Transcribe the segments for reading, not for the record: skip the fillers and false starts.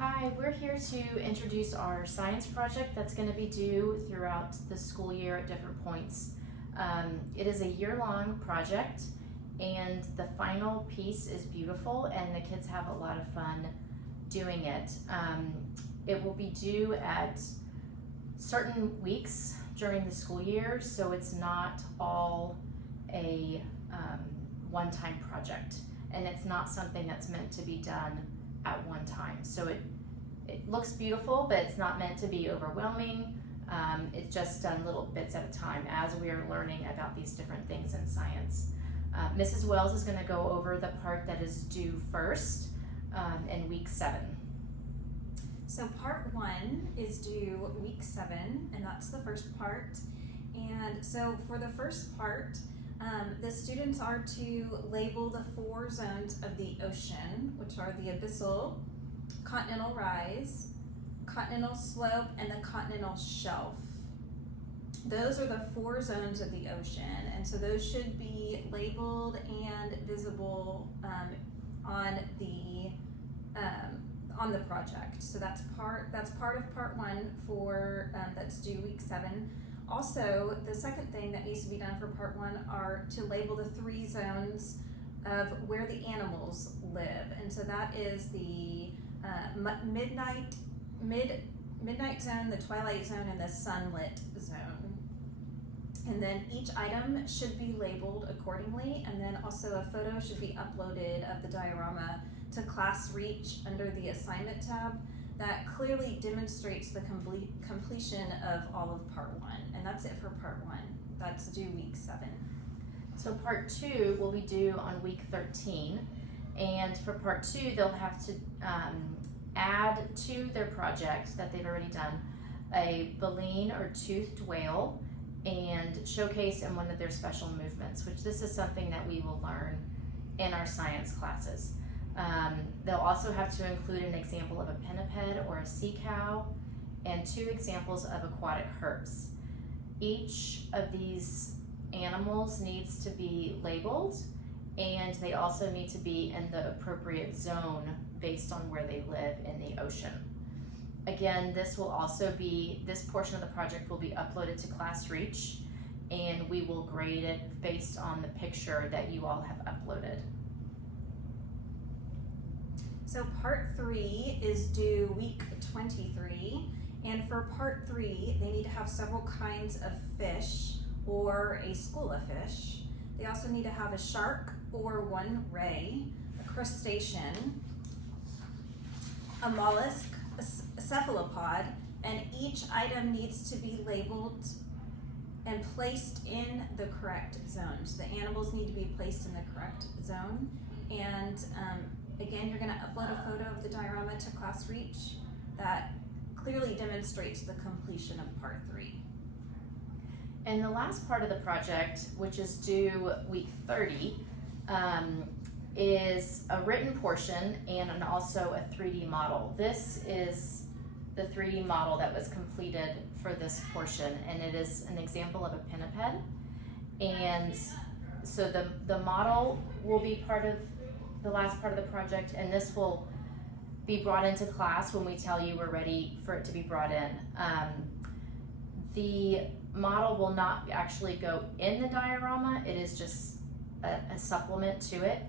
Hi, we're here to introduce our science project that's going to be due throughout the school year at different points. It is a year-long project, and the final piece is beautiful, and the kids have a lot of fun doing it. It will be due at certain weeks during the school year, so it's not all a one-time project, and it's not something that's meant to be done at one time. So it looks beautiful, but it's not meant to be overwhelming. It's just done little bits at a time as we are learning about these different things in science. Mrs. Wells is going to go over the part that is due first in week 7. So part 1 is due week 7, and that's the first part. And so for the first part, the students are to label the 4 zones of the ocean, which are the abyssal, continental rise, continental slope, and the continental shelf. Those are the 4 zones of the ocean, and so those should be labeled and visible on the project. So that's part of part 1 for that's due week 7. Also, the second thing that needs to be done for part 1 are to label the 3 zones of where the animals live, and so that is the midnight zone, the twilight zone, and the sunlit zone. And then each item should be labeled accordingly, and then also a photo should be uploaded of the diorama to Class Reach under the assignment tab that clearly demonstrates the completion of all of part 1. And that's it for part 1. That's due week 7. So part 2 will be due on week 13, and for part 2 they'll have to add to their project that they've already done a baleen or toothed whale and showcase in one of their special movements, which this is something that we will learn in our science classes. They'll also have to include an example of a pinniped or a sea cow and 2 examples of aquatic herps. Each of these animals needs to be labeled, and they also need to be in the appropriate zone based on where they live in the ocean. Again, this portion of the project will be uploaded to Class Reach, and we will grade it based on the picture that you all have uploaded. So part 3 is due week 23, and for part 3 they need to have several kinds of fish or a school of fish. They also need to have a shark or 1 ray, a crustacean, a mollusk, a cephalopod, and each item needs to be labeled and placed in the correct zones. The animals need to be placed in the correct zone, and again, you're going to upload a photo of the diorama to Class Reach that clearly demonstrates the completion of part 3. And the last part of the project, which is due week 30, is a written portion and also a 3D model. This is the 3D model that was completed for this portion, and it is an example of a pinniped. And so the model will be part of the last part of the project, and this will be brought into class when we tell you we're ready for it to be brought in. The model will not actually go in the diorama, it is just a supplement to it.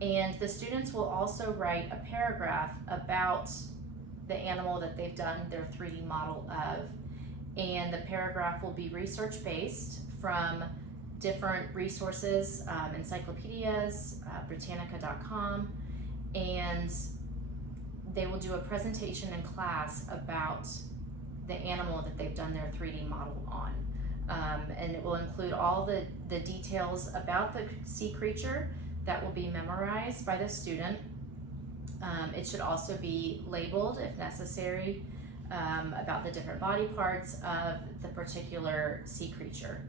And the students will also write a paragraph about the animal that they've done their 3D model of. And the paragraph will be research-based from different resources, encyclopedias, Britannica.com, and they will do a presentation in class about the animal that they've done their 3D model on. And it will include all the details about the sea creature that will be memorized by the student. It should also be labeled, if necessary, about the different body parts of the particular sea creature.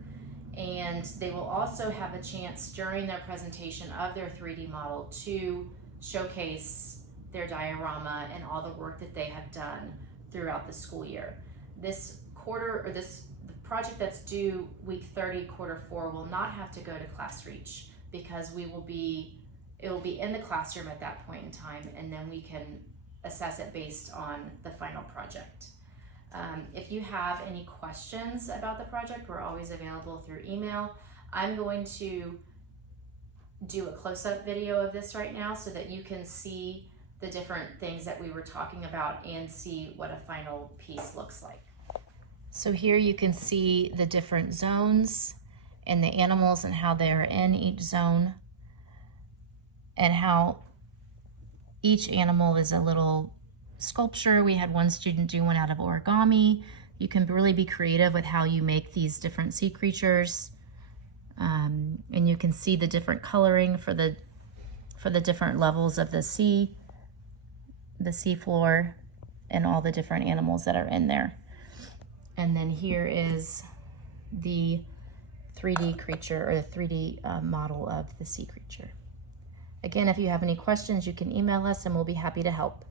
And they will also have a chance during their presentation of their 3D model to showcase their diorama and all the work that they have done throughout the school year. This the project that's due week 30, quarter 4, will not have to go to Class Reach, because it will be in the classroom at that point in time, and then we can assess it based on the final project. If you have any questions about the project, we're always available through email. I'm going to do a close-up video of this right now so that you can see the different things that we were talking about and see what a final piece looks like. So here you can see the different zones and the animals and how they're in each zone, and how each animal is a little sculpture. We had one student do one out of origami. You can really be creative with how you make these different sea creatures. And you can see the different coloring for the different levels of the sea floor, and all the different animals that are in there. And then here is the 3D creature, or the 3D model of the sea creature. Again, if you have any questions, you can email us and we'll be happy to help.